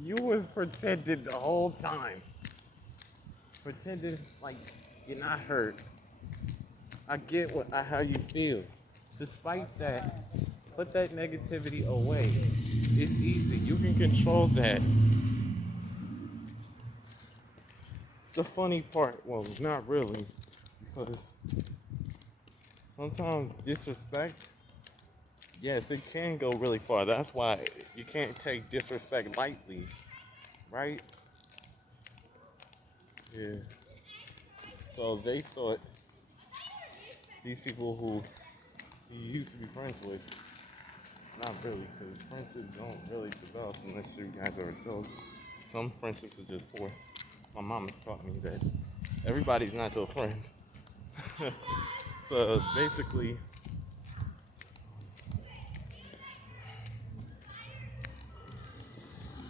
You was pretending the whole time. Pretending like you're not hurt. I get how you feel. Despite that, put that negativity away. It's easy. You can control that. The funny part, well, not really, because sometimes disrespect, yes, it can go really far. That's why you can't take disrespect lightly, right? Yeah. So they thought these people who you used to be friends with, not really, because friendships don't really develop unless you guys are adults. Some friendships are just forced. My mom taught me that everybody's not your friend. So basically,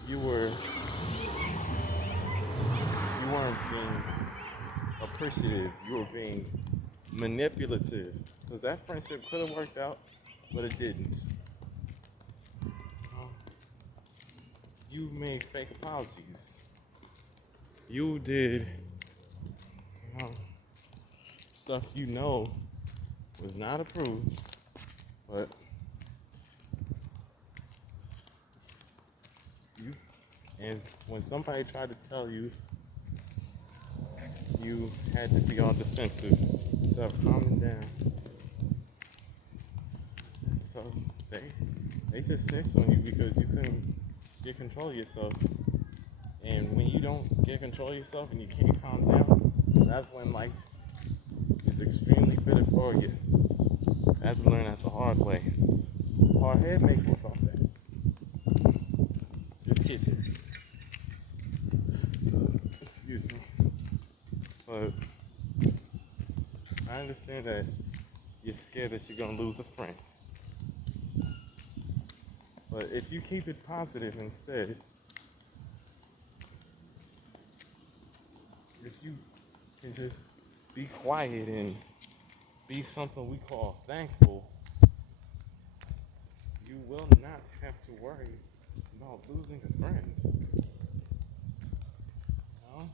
you were you weren't being appreciative. You were being manipulative. Because that friendship could have worked out, but it didn't. Um, you made fake apologies. You did you know, stuff you know was not approved, but you, and when somebody tried to tell you, you had to be on defensive instead of calming down. So they just snitched on you because you couldn't get control of yourself. And when you don't get control of yourself and you can't calm down, that's when life is extremely bitter for you. I had to learn that the hard way. Hard head makes what's off that. Just kidding. Excuse me. But I understand that you're scared that you're gonna lose a friend. But if you keep it positive instead, if you can just be quiet and be something we call thankful, you will not have to worry about losing a friend. You know?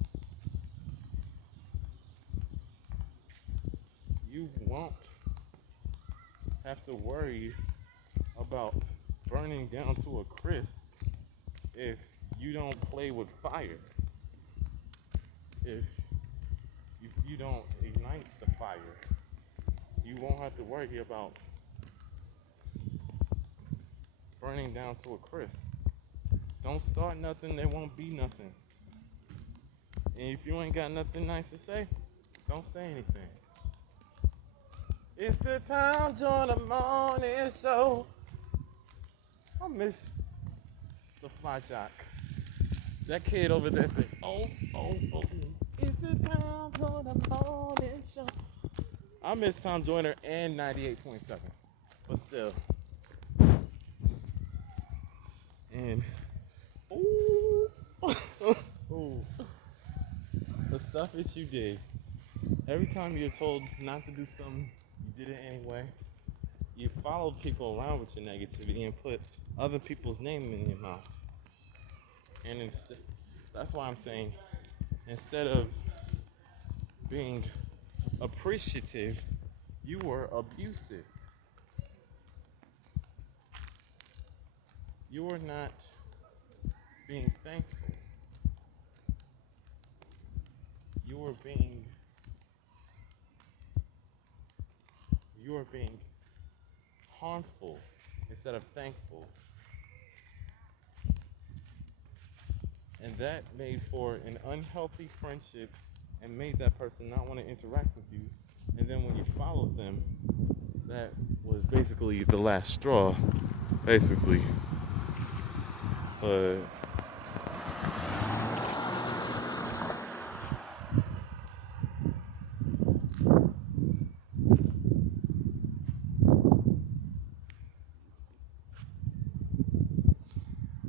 You won't have to worry about burning down to a crisp if you don't play with fire. If you don't ignite the fire, you won't have to worry about burning down to a crisp. Don't start nothing, there won't be nothing. And if you ain't got nothing nice to say, don't say anything. It's the time, join the morning show. I miss the fly jock. That kid over there said, oh, oh, oh. It's the Tom Joyner morning show. I miss Tom Joyner and 98.7. But still. And, ooh. Ooh. The stuff that you did. Every time you're told not to do something, you did it anyway. You followed people around with your negativity and put other people's name in your mouth. And instead, that's why I'm saying, instead of being appreciative, you were abusive. You were not being thankful. You were being harmful instead of thankful. And that made for an unhealthy friendship and made that person not want to interact with you. And then when you followed them, that was basically the last straw, basically. But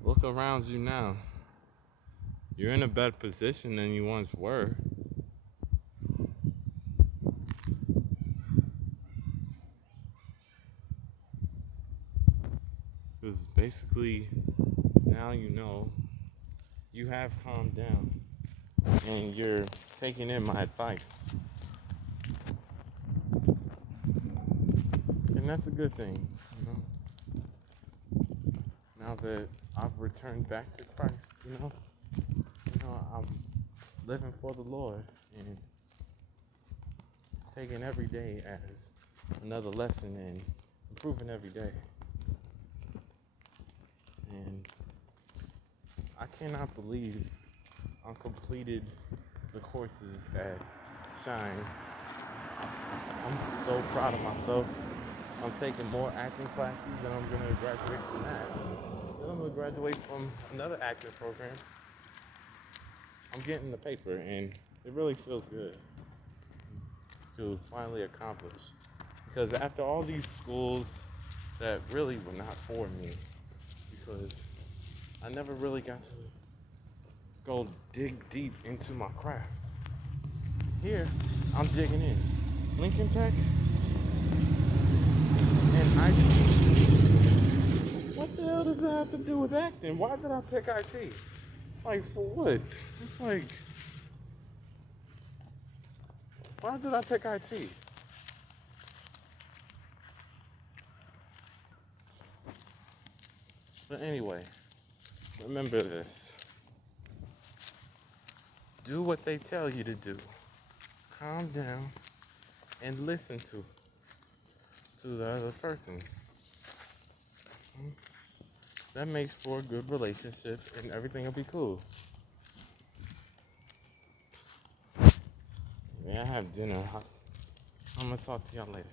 look around you now. You're in a better position than you once were. Because basically, now you know you have calmed down and you're taking in my advice. And that's a good thing, you know. Now that I've returned back to Christ, I'm living for the Lord and taking every day as another lesson and improving every day. And I cannot believe I completed the courses at Shine. I'm so proud of myself. I'm taking more acting classes and I'm going to graduate from that. Then I'm going to graduate from another acting program. I'm getting the paper and it really feels good to finally accomplish. Because after all these schools that really were not for me, because I never really got to go dig deep into my craft. Here, I'm digging in. Lincoln Tech and IT. What the hell does that have to do with acting? Why did I pick IT? Like, for what? It's like, why did I pick IT? But anyway, remember this. Do what they tell you to do. Calm down and listen to the other person. That makes for a good relationship and everything will be cool. Yeah, I have dinner. I'm gonna talk to y'all later.